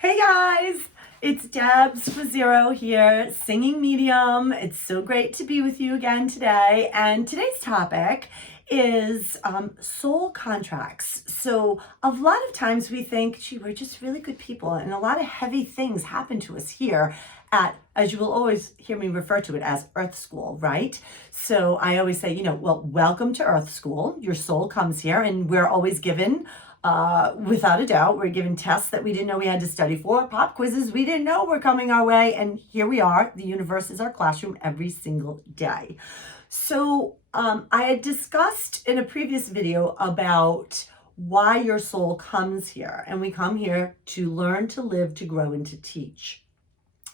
Hey guys, it's Debs for Zero here, singing medium. It's so great to be with you again today. And today's topic is soul contracts. So a lot of times we think, gee, we're just really good people, and a lot of heavy things happen to us here at, as you will always hear me refer to it as Earth School, right? So I always say, well, welcome to Earth School. Your soul comes here, and we're always given without a doubt, we're given tests that we didn't know we had to study for, pop quizzes we didn't know were coming our way, and here we are. The universe is our classroom every single day. So I had discussed in a previous video about why your soul comes here, and we come here to learn, to live, to grow, and to teach.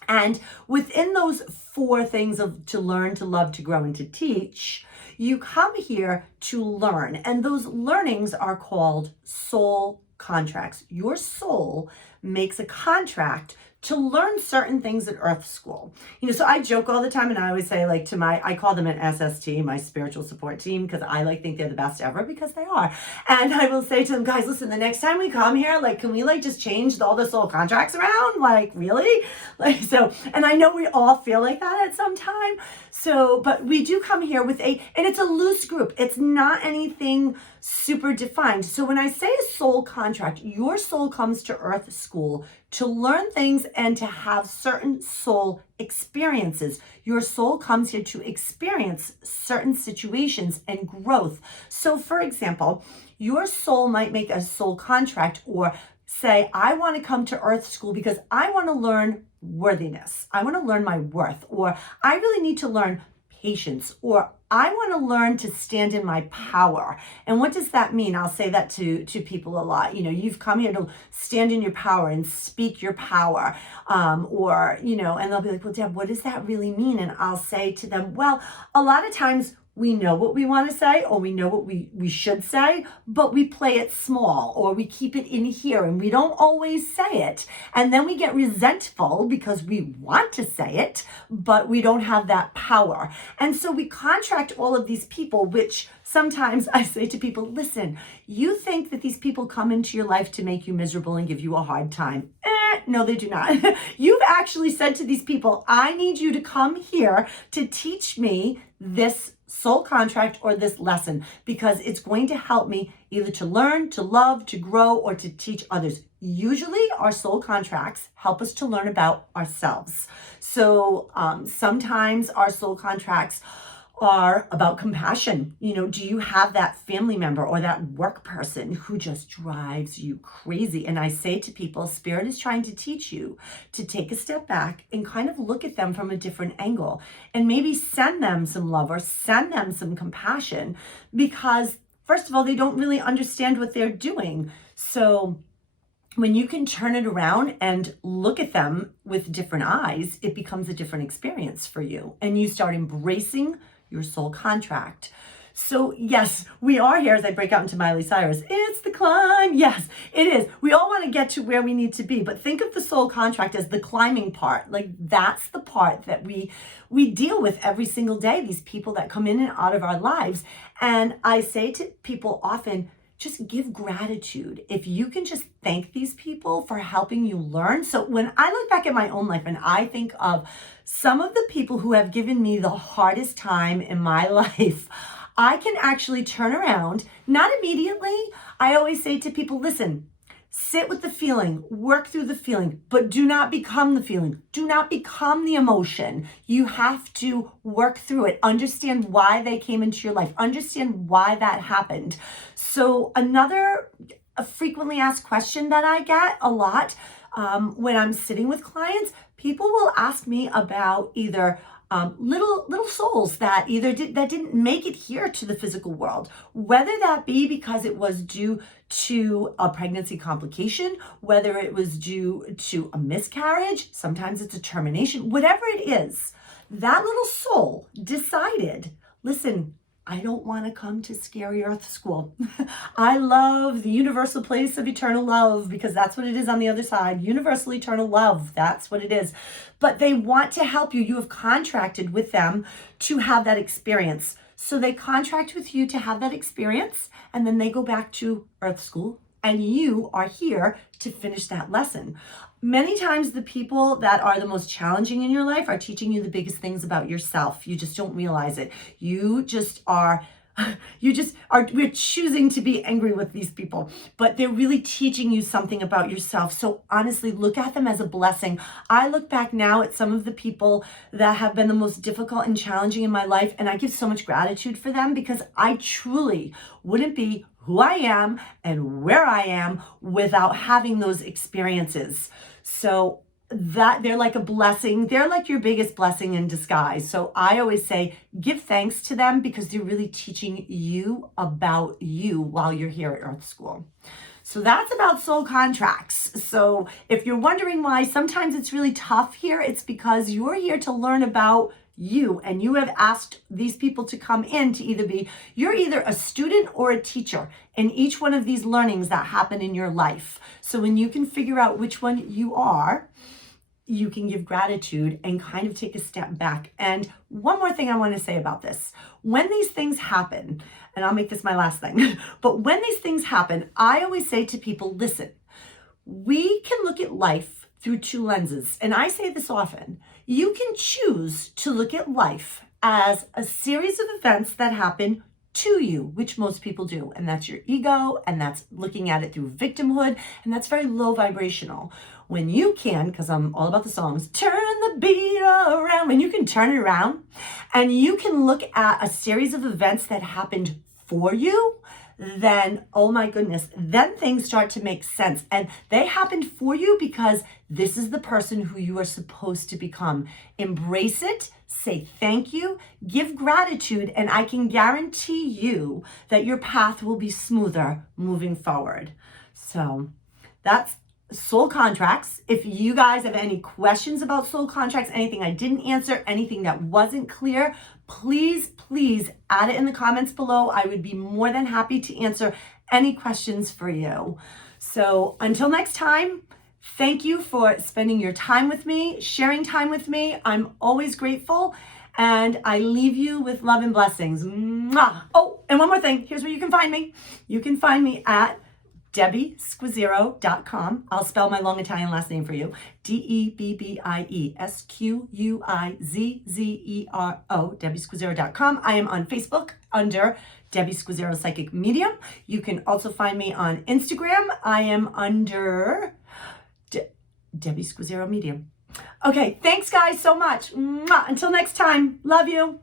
And within those four things of to learn, to love, to grow, and to teach, you come here to learn. And those learnings are called soul contracts. Your soul makes a contract to learn certain things at Earth School. So I joke all the time, and I always say, like, I call them an SST, my spiritual support team, because I think they're the best ever, because they are. And I will say to them, guys, listen, the next time we come here, can we just change all the soul contracts around? Really? And I know we all feel like that at some time. But we do come here with and it's a loose group. It's not anything super defined. So when I say a soul contract, your soul comes to Earth School to learn things and to have certain soul experiences. Your soul comes here to experience certain situations and growth. So for example, your soul might make a soul contract or say, I want to come to Earth School because I want to learn worthiness. I want to learn my worth, or I really need to learn patience, or I want to learn to stand in my power. And what does that mean? I'll say that to people a lot. You've come here to stand in your power and speak your power. And they'll be like, well, Deb, what does that really mean? And I'll say to them, well, a lot of times we know what we want to say, or we know what we should say, but we play it small, or we keep it in here and we don't always say it. And then we get resentful because we want to say it, but we don't have that power. And so we contract all of these people, which sometimes I say to people, listen, you think that these people come into your life to make you miserable and give you a hard time. No, they do not. You've actually said to these people, I need you to come here to teach me this soul contract or this lesson, because it's going to help me either to learn, to love, to grow, or to teach others. Usually our soul contracts help us to learn about ourselves. So sometimes our soul contracts are about compassion. Do you have that family member or that work person who just drives you crazy? And I say to people, Spirit is trying to teach you to take a step back and kind of look at them from a different angle, and maybe send them some love or send them some compassion, because first of all, they don't really understand what they're doing. So when you can turn it around and look at them with different eyes, it becomes a different experience for you, and you start embracing your soul contract. So yes, we are here, as I break out into Miley Cyrus. It's the climb. Yes, it is. We all want to get to where we need to be, but think of the soul contract as the climbing part. That's the part that we deal with every single day, these people that come in and out of our lives. And I say to people often, just give gratitude. If you can just thank these people for helping you learn. So when I look back at my own life and I think of some of the people who have given me the hardest time in my life, I can actually turn around, not immediately. I always say to people, listen, sit with the feeling, work through the feeling, but do not become the feeling. Do not become the emotion. You have to work through it. Understand why they came into your life. Understand why that happened. So a frequently asked question that I get a lot when I'm sitting with clients, people will ask me about either little souls that didn't make it here to the physical world, whether that be because it was due to a pregnancy complication, whether it was due to a miscarriage, sometimes it's a termination, whatever it is, that little soul decided, listen, I don't want to come to Scary Earth School. I love the universal place of eternal love, because that's what it is on the other side. Universal eternal love, that's what it is. But they want to help you. You have contracted with them to have that experience. So they contract with you to have that experience, and then they go back to Earth School and you are here to finish that lesson. Many times the people that are the most challenging in your life are teaching you the biggest things about yourself. You just don't realize it. We're choosing to be angry with these people, but they're really teaching you something about yourself. So honestly, look at them as a blessing. I look back now at some of the people that have been the most difficult and challenging in my life, and I give so much gratitude for them because I truly wouldn't be who I am and where I am without having those experiences. So that they're like a blessing. They're like your biggest blessing in disguise. So I always say, give thanks to them because they're really teaching you about you while you're here at Earth School. So that's about soul contracts. So if you're wondering why sometimes it's really tough here, it's because you're here to learn about you, and you have asked these people to come in to you're either a student or a teacher in each one of these learnings that happen in your life. So when you can figure out which one you are, you can give gratitude and kind of take a step back. And one more thing I want to say about this. When these things happen, and I'll make this my last thing, but when these things happen, I always say to people, listen, we can look at life through two lenses. And I say this often. You can choose to look at life as a series of events that happen to you, which most people do. And that's your ego, and that's looking at it through victimhood, and that's very low vibrational. When you can, because I'm all about the songs, turn the beat around, when you can turn it around and you can look at a series of events that happened for you, then, oh my goodness, then things start to make sense. And they happened for you because this is the person who you are supposed to become. Embrace it, say thank you, give gratitude, and I can guarantee you that your path will be smoother moving forward. So that's soul contracts. If you guys have any questions about soul contracts, anything I didn't answer, anything that wasn't clear, please add it in the comments below. I would be more than happy to answer any questions for you. So until next time, thank you for spending your time with me, sharing time with me. I'm always grateful, and I leave you with love and blessings. Mwah. Oh, and one more thing. Here's where you can find me. You can find me at DebbieSquizero.com. I'll spell my long Italian last name for you. DebbieSquizero, DebbieSquizero.com. I am on Facebook under Debbie Squizero Psychic Medium. You can also find me on Instagram. I am under Debbie Squizero Medium. Okay, thanks guys so much. Mwah. Until next time, love you.